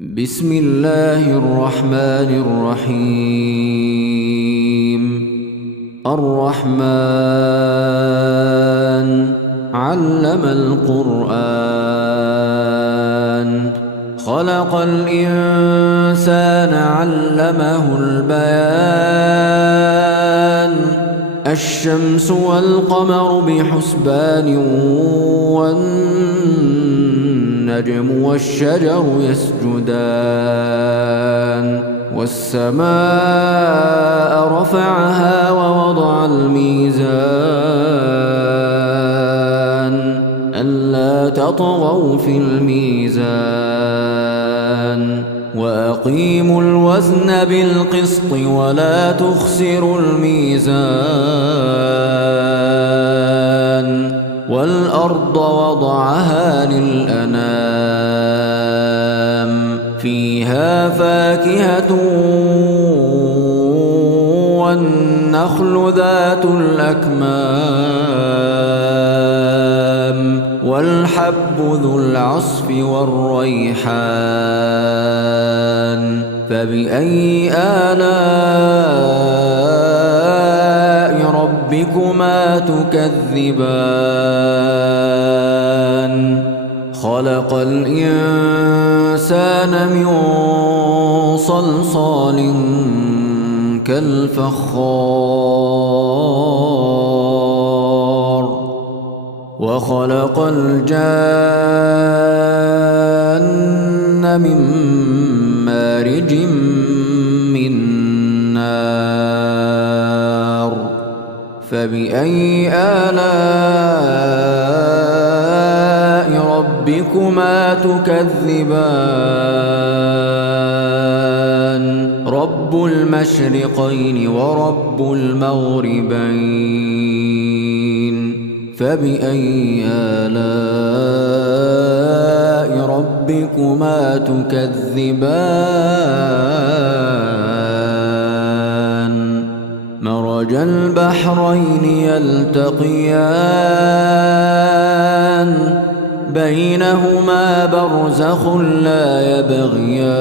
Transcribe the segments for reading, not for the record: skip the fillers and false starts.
بسم الله الرحمن الرحيم. الرحمن علم القرآن، خلق الإنسان علمه البيان. الشمس والقمر بحسبان، والنجم والشجر يسجدان. والسماء رفعها ووضع الميزان، ألا تطغوا في الميزان. وأقيموا الوزن بالقسط ولا تخسروا الميزان. والأرض وضعها للأنام، فيها فاكهة والنخل ذات الأكمام، والحب ذو العصف والريحان. فبأي آلاء ربكما تكذبان؟ خلق الإنسان من صلصال كالفخار، وخلق الجان من مارج من نار. فبأي آلاء ربكما تكذبان؟ رب المشرقين ورب المغربين. فبأي آلاء ربكما تكذبان؟ مرج البحرين يلتقيان، بينهما برزخ لا يبغيان.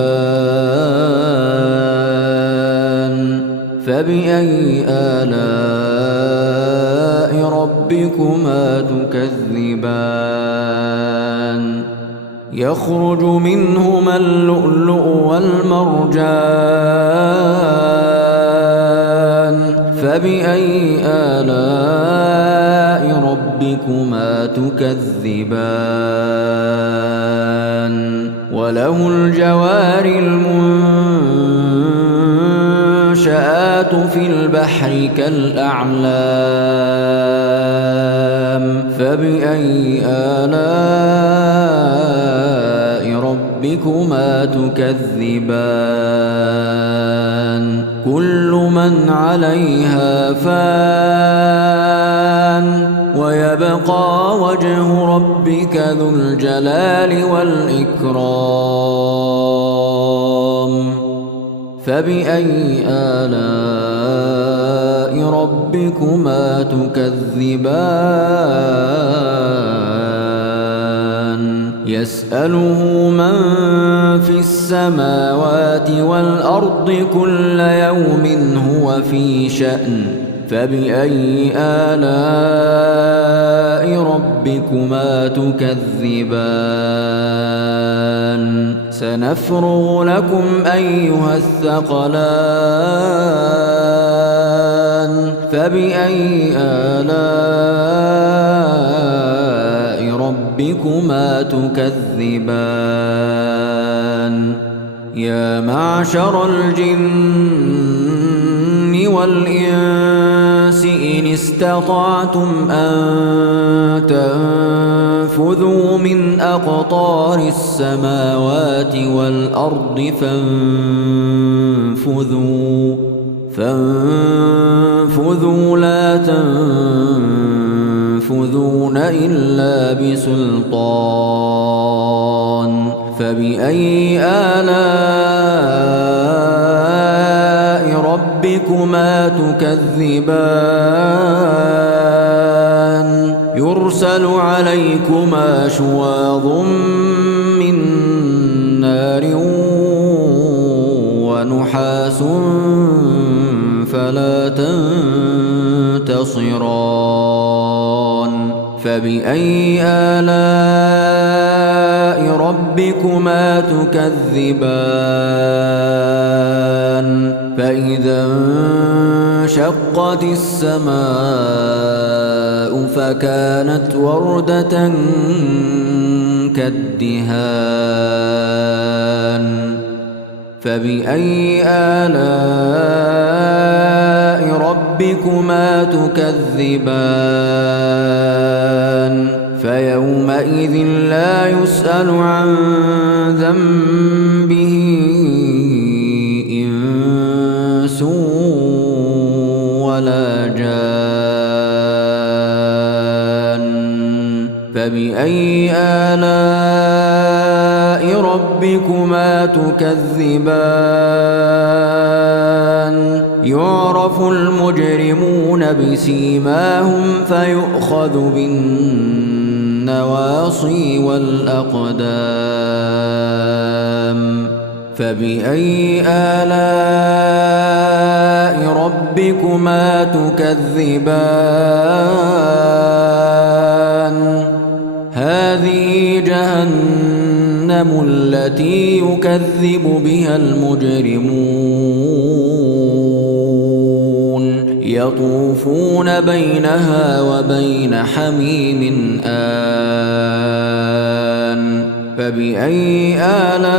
فبأي آلاء ربكما تكذبان؟ يخرج منهما اللؤلؤ والمرجان. فبأي آلاء ربكما تكذبان؟ وله الجوار المنشآت في البحر كالأعلام. فبأي آلاء ربكما تكذبان؟ كل من عليها فان، ويبقى وجه ربك ذو الجلال والإكرام. فبأي آلاء ربكما تكذبان؟ يسأله من في السماوات والأرض كل يوم هو في شأن. فبأي آلاء ربكما تكذبان؟ سنفرغ لكم أيها الثقلان. فبأي آلاء ربكما تكذبان؟ يا معشر الجن والإنس إن استطعتم أن تنفذوا من أقطار السماوات والأرض فانفذوا لا تنفذون إلا بسلطان. فبأي آلاء ربكما تكذبان؟ يرسل عليكما شواظ من نار ونحاس فلا تنتصران فبأي آلاء ربكما تكذبان فإذا انشقت السماء فكانت وردة كالدهان فبأي آلاء ربكما تكذبان فيومئذ لا يسأل عن ذنبه إنس ولا جان فبأي آلاء ربكما تكذبان يعرف المجرمون بسيماهم فيؤخذ بالنواصي والأقدام فبأي آلاء ربكما تكذبان هذه جهنم التي يكذب بها المجرمون يطوفون بينها وبين حميم آن فبأي آلاء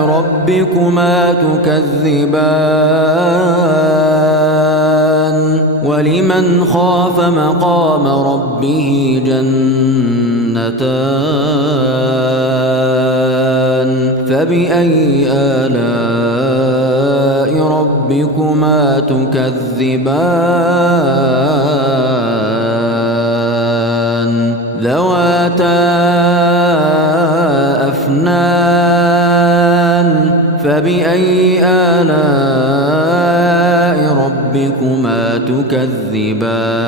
ربكما تكذبان ولمن خاف مقام ربه جنتان فبأي آلاء ربكما تكذبان ذواتا أفنان فبأي آلاء ربكما تكذبان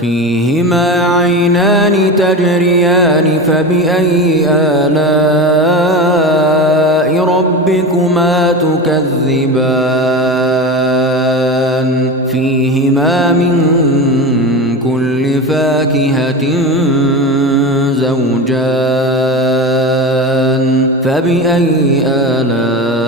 فيهما عينان تجريان فبأي آلاء ربكما تكذبان فيهما من كل فاكهة زوجان فبأي آلاء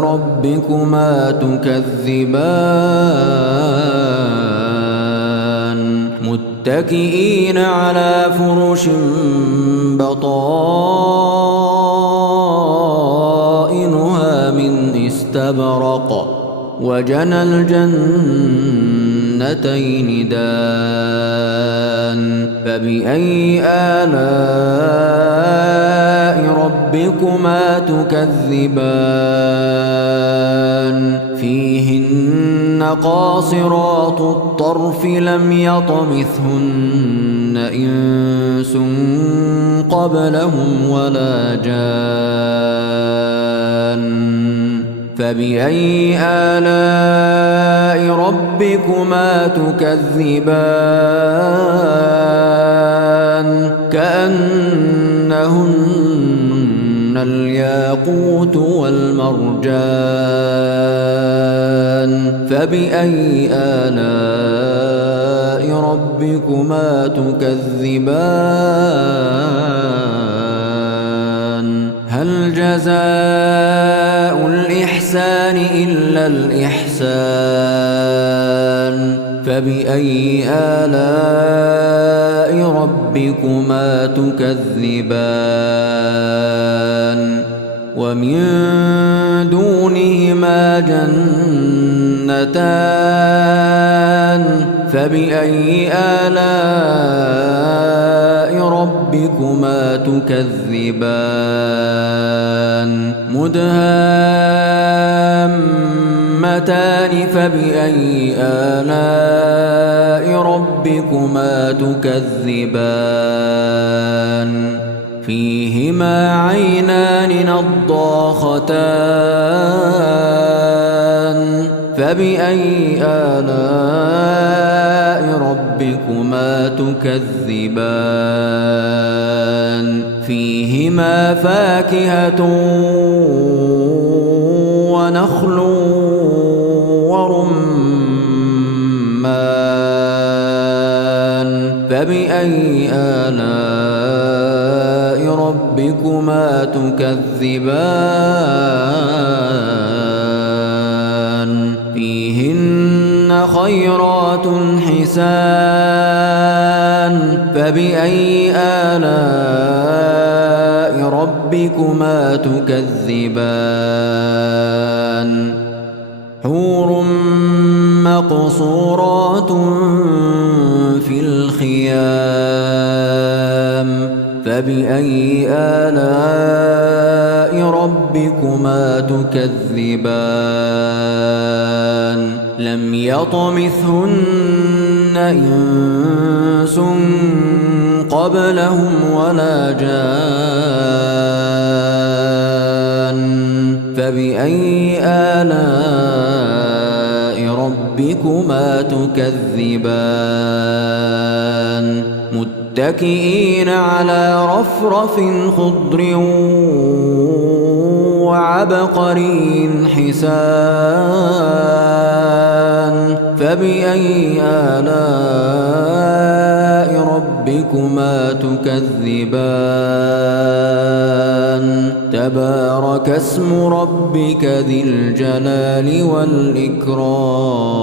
ربكما تكذبان متكئين على فرش بطائنها من استبرق وجنى الجنتين دان فبأي آلاء ربكما تكذبان فيهن قاصرات الطرف لم يطمثهن إنس قبلهم ولا جان فبأي آلاء ربكما تكذبان كأنهن الياقوت والمرجان فبأي آلاء ربكما تكذبان هل جزاء الإحسان إلا الإحسان فبأي آلاء ربكما تكذبان ومن دونهما جنتان فبأي آلاء ربكما تكذبان مدهامتان فبأي آلاء ربكما تكذبان فيهما عينان نضاختان فبأي آلاء ربكما تكذبان فيهما فاكهة ونخل ورمان فبأي آلاء ربكما تكذبان فيهن خيرات حسان فبأي آلاء ربكما تكذبان حور مقصورات في الخيام فبأي آلاء ربكما تكذبان لم يطمثهن إنس قبلهم ولا جان فبأي آلاء ربكما تكذبان متكئين على رفرف خضر وعبقري حسان فبأي آلاء ربكما تكذبان تبارك اسم ربك ذي الجلال والإكرام